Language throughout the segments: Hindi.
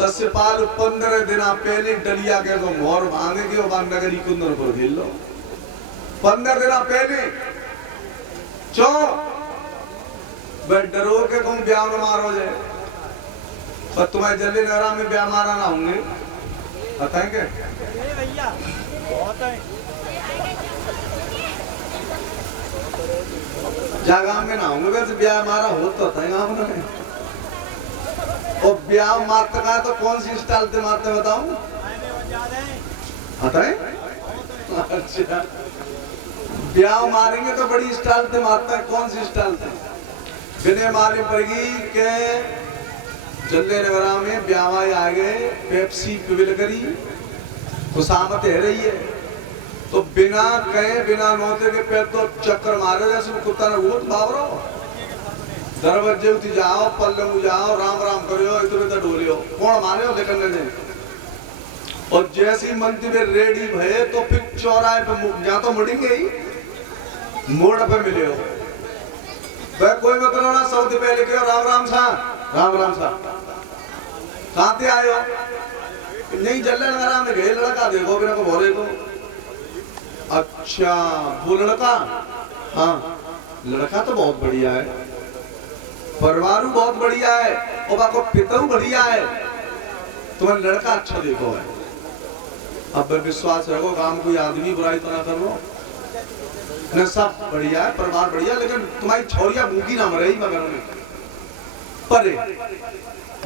सस्यपाल 15 दिन पहले डलिया के तो मोर भांगे के और नगरी कुंदन पर खेल लो 15 दिन पहले चो डरो के तुम ब्याह न मारो जाए पर तुम्हारे जल्दी नगरा में ब्याह मारा ना होंगे बताएंगे भैया बहुत है जागा में ना होंगे वैसे ब्याह मारा हो तो था हमने और ब्याह मारते का तो कौन सी स्टाइल से मारते बताऊं आता है अच्छा ब्याह मारेंगे तो बड़ी स्टाइल से मारता है कौन सी स्टाइल से बिने मालूम पड़ेगी के जल्ले नगरा में ब्याह आ गए पेप्सी पिबिल करी खुशामत है रही है तो बिना कहे बिना नोते के पैर तो चक्कर मारे जैसे कुत्ता ने वो बाबरो दरवाजे उठी जाओ पल्ले में जाओ राम राम करियो इधर इधर डोलियो कौन मारे हो देखने दे और जैसी मंदिर में रेडी भये तो फिर चौराहे पे जहाँ तो मुड़ेंगे ही मोड़ पे मिले हो वह कोई मत ना सऊदी पहले के राम राम सा कहाँ से आए हो नहीं जल्ले नगरा में गए लड़का देखो बिना को बोले को अच्छा वो लड़का हाँ लड़का तो बहुत बढ़िया है परिवार बहुत बढ़िया है और बाको पिता बढ़िया है तुम्हारा लड़का अच्छा देखो है अब विश्वास रखो काम कोई आदमी बुराई तो ना करो न सब बढ़िया है परिवार बढ़िया लेकिन तुम्हारी छोरिया भूखी ना मरे मगर में परे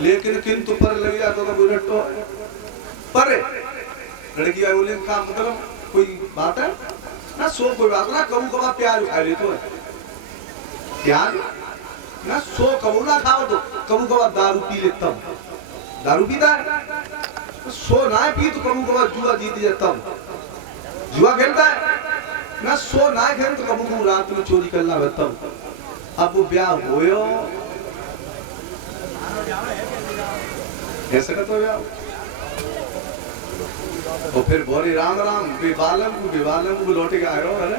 लेकिन किंतु पर लग गया तो बुलेट तो परे लड़की आई बोले का मतलब कोई बात है ना सो कोई बात ना कबू कबा प्यार खा ले तो प्यार ना सो कबू ना खाओ तो कबू कबा दारू पी लेता हूँ दारू पीता है सो ना पी तो कबू कबा जुआ जीत जाता हूँ जुआ खेलता है ना सो ना खेल तो कबू कबू रात में चोरी करना रहता हूँ अब वो ब्याह होयो ऐसे का तो ब्याह और फिर बोरी राम राम विवालम को लौटे के आयो अरे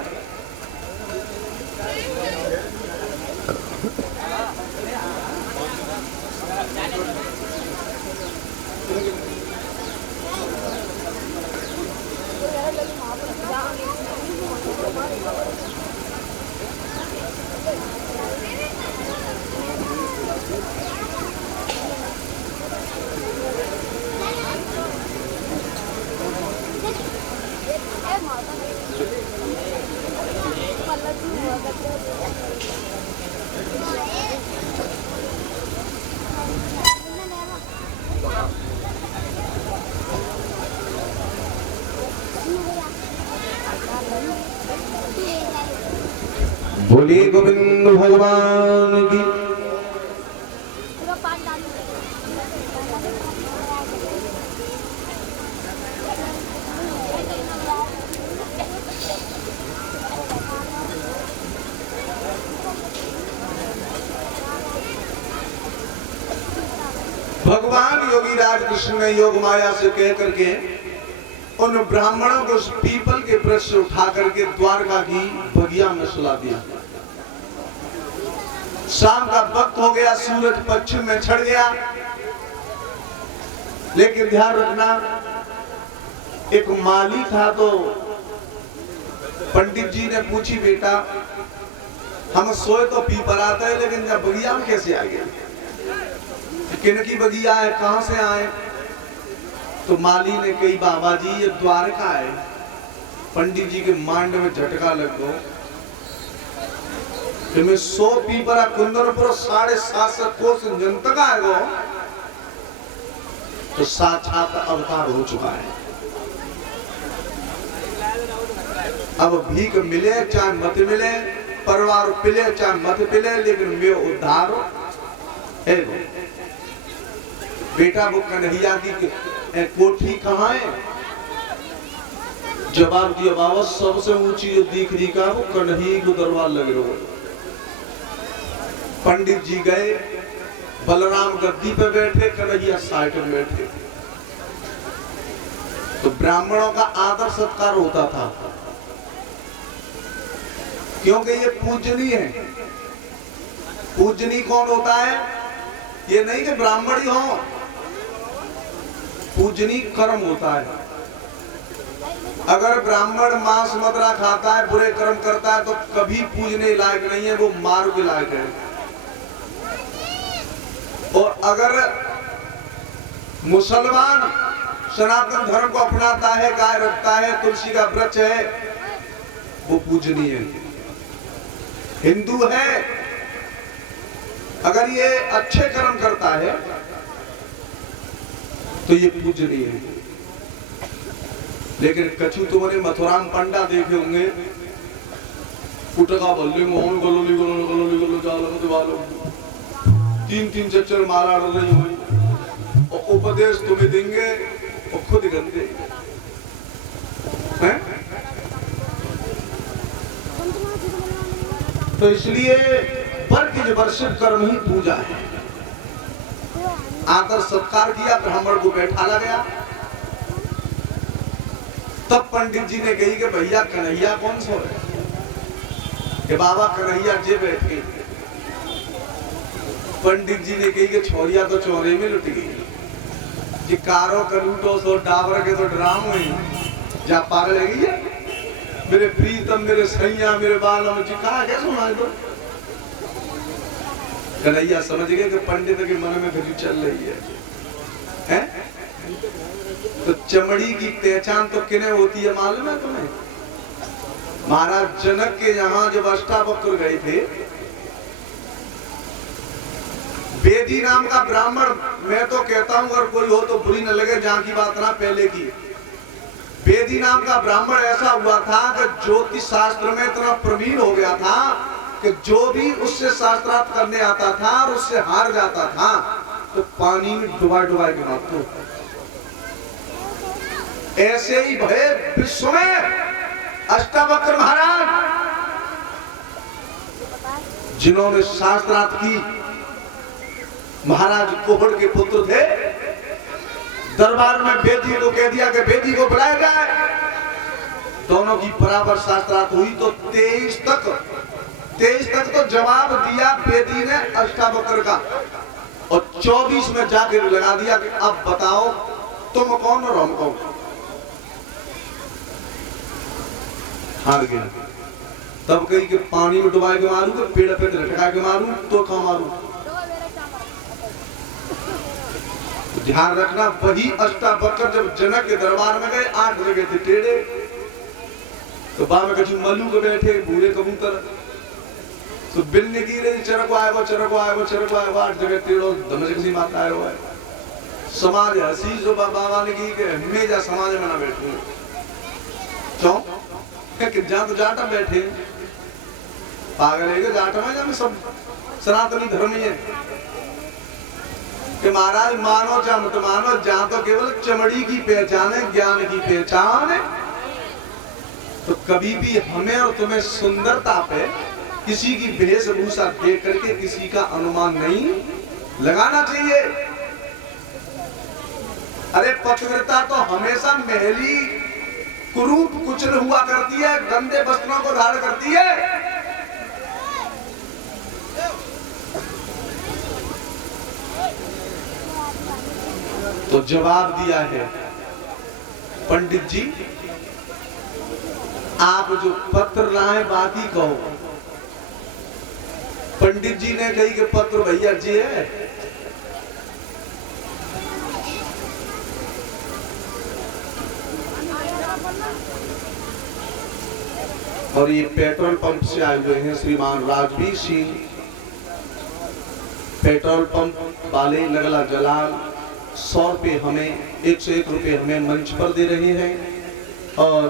बोलिए गोविंद भगवान की भगवान योगीराज कृष्ण ने योग माया से कह करके उन ब्राह्मणों को उस पीपल के वृक्ष से उठा करके द्वारका की बगिया में सुला दिया। शाम का वक्त हो गया, सूरज पश्चिम में छड़ गया, लेकिन ध्यान रखना एक माली था तो पंडित जी ने पूछी बेटा हम सोए तो पीपल आता है लेकिन जब बगिया में कैसे आ गए, किन की बगिया है, कहां से आए? तो माली ने कही बाबा जी ये द्वारका है। पंडित जी के मांड में झटका लग गो, इनमें 100 पीपरा कुंदनपुर 750 कोस जनता है वो, तो साक्षात अवतार हो चुका है। अब भीख मिले चाहे मत मिले, परिवार पिले चाहे मत पिले, लेकिन मैं उद्धार है। बेटा वो कन्हैया की कोठी कहाँ है? जवाब दिया बाबा सबसे ऊंची जो दिख रही का वो कन्हैया को दरबार लग रहा है। पंडित जी गए, बलराम गद्दी पे बैठे, कन्हैया साइड में बैठे। तो ब्राह्मणों का आदर सत्कार होता था, क्योंकि ये पूजनीय है। पूजनीय कौन होता है? ये नहीं कि ब्राह्मण ही हो, पूजनीय कर्म होता है। अगर ब्राह्मण मांस मदिरा खाता है, बुरे कर्म करता है, तो कभी पूजने लायक नहीं है, वो मार के लायक है। और अगर मुसलमान सनातन धर्म को अपनाता है, गाय रखता है, तुलसी का वृक्ष है, वो पूजनीय है। हिंदू है, अगर ये अच्छे कर्म करता है तो ये पूजनीय है। लेकिन कछु तुमने मथुरा में पंडा देखे होंगे, कुटका बल्ले मोहन गलोली गलोली गलोली गलो जालो दिवालो, 3-3 चक्कर मारा रही हुई, और उपदेश तुम्हें देंगे और खुद गंदे हैं। तो इसलिए वर्ग वर्षित कर्म ही पूजा है। आदर सत्कार किया, ब्राह्मण को बैठाला गया। तब पंडित जी ने कही कि भैया कन्हैया कौन सा है? कि बाबा कन्हैया जे बैठे। पंडित जी ने कही कि छोरिया तो चौरे में लुट गई, कि कारो करूटो सो डाबर के तो ड्राम हुई जा पार लगी है। मेरे प्रीतम, मेरे सैया, मेरे बालों में चिका क्या सुना है? तो कन्हैया समझ गए कि पंडित के मन में खजू चल रही है? तो चमड़ी की पहचान तो किने होती है मालूम है तुम्हें? महाराज जनक के यहाँ जब अष्टावक्र गए थे, बेदी नाम का ब्राह्मण, मैं तो कहता हूं अगर कोई हो तो बुरी न लगे, जहां की बात ना पहले की। बेदी नाम का ब्राह्मण ऐसा हुआ था कि ज्योतिष शास्त्र में इतना प्रवीण हो गया था कि जो भी उससे शास्त्रार्थ करने आता था और उससे हार जाता था तो पानी में डुबा डुबा के मारते। ऐसे ही भय विश्व में अष्टावक्र महाराज, जिन्होंने शास्त्रार्थ की, महाराज कोहड़ के पुत्र थे, दरबार में बेदी को कह दिया कि बेदी को बुलाया जाए। दोनों की बराबर शास्त्रार्थ हुई तो 23 तक तो जवाब दिया बेदी ने अष्टावक्र का, और 24 में जाकर लगा दिया कि अब बताओ तुम कौन और हम कौन। हार गया। तब कही कि पानी में डुबा के मारूं, तो पेड़ पे लटका के मारूं, तो कहाँ मारूं? ध्यान रखना, वही अष्टावक्र जब जनक के दरबार में गए, 8 जगह थे टेढ़े, तो बाम में कछु मल्लू के बैठे बूढ़े कबूतर, तो बिल ने की रही चरको आए वो 8 जगह टेढ़ो धमज किसी माता आए हुआ है। समाज हसी जो बाबा ने की कि हमेशा समाज में ना बैठू, क्यों कि जहां तो जाटा बैठे पागल है, जाटा में सब सनातनी धर्म ही है कि महाराज मानो चाहे मत मानो, जहां तो केवल चमड़ी की पहचान है, ज्ञान की पहचान है। तो कभी भी हमें और तुम्हें सुंदरता पे किसी की वेशभूषा देख करके किसी का अनुमान नहीं लगाना चाहिए। अरे पतिव्रता तो हमेशा महली कुरूप कुचल हुआ करती है, गंदे वस्त्रों को धारण करती है। तो जवाब दिया है पंडित जी, आप जो पत्र लाए बाकी कहो। पंडित जी ने कही कि पत्र भैया जी है। और ये पेट्रोल पंप से आए हुए हैं श्रीमान राजवीर सिंह, पेट्रोल पंप वाले लगला जलाल। 100 रुपये हमें, 101 रुपये हमें मंच पर दे रहे हैं, और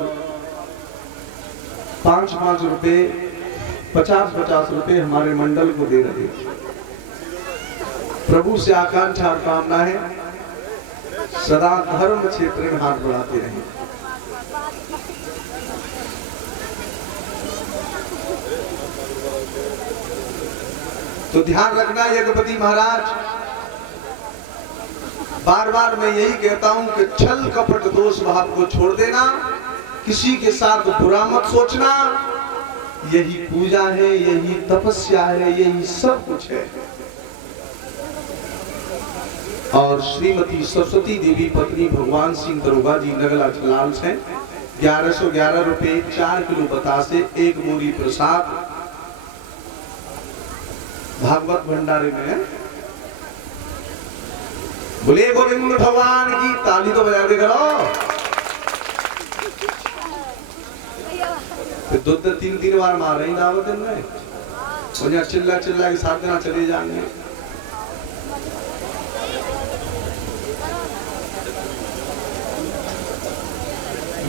5-5 रुपये, 50-50 रुपये हमारे मंडल को दे रहे हैं। प्रभु से आकांक्षा और कामना है सदा धर्म क्षेत्र में हाथ बढ़ाते रहें। तो ध्यान रखना यज्ञपति महाराज, बार बार मैं यही कहता हूं कि छल कपट दोष भाव को छोड़ देना, किसी के साथ बुरा मत सोचना। यही पूजा है, यही तपस्या है, यही सब कुछ है। और श्रीमती सरस्वती देवी पत्नी भगवान सिंह दरोगा जी नगला लाल से 1111 रुपए 4 किलो बतासे 1 बोरी प्रसाद भागवत भंडारे में। बोले गोविंद भगवान की ताली तो बजा दे करो। फिर 2-3 बार मार रही दावत दिन में और चिल्ला चिल्ला के 7 दिन चले जाएंगे।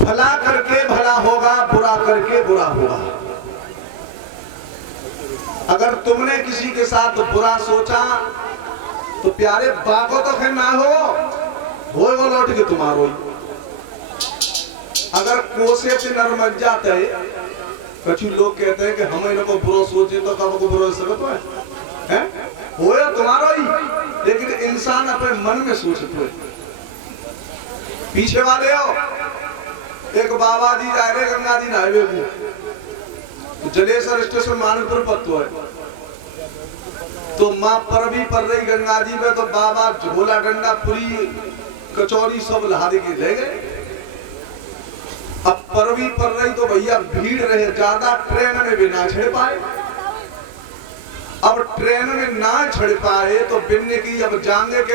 भला करके भला होगा, बुरा करके बुरा होगा। अगर तुमने किसी के साथ बुरा सोचा तो प्यारे बाको तो खैर ना हो लौट के तुम्हारो। अगर कोसे से नरमत जाते कुछ लोग कहते हैं कि हम इनको बुरा सोचे तो कब को बुरा सकते हैं होया तुम्हारा ही, लेकिन इंसान अपने मन में सोचते है। पीछे वाले हो एक बाबा जी जा रहे गंगा जी नहावे को जलेसर स्टेशन मानपुर पत्तो है तो माँ परवी पर रही गंगा जी में तो बाबा झोला डंडा पूरी कचौरी सब लहा दे के ले गए। अब परवी पर रही तो भैया भीड़ रहे ज्यादा, ट्रेन में भी ना चढ़ पाए। अब ट्रेन में ना चढ़ पाए तो बिन्ने की अब जाएंगे के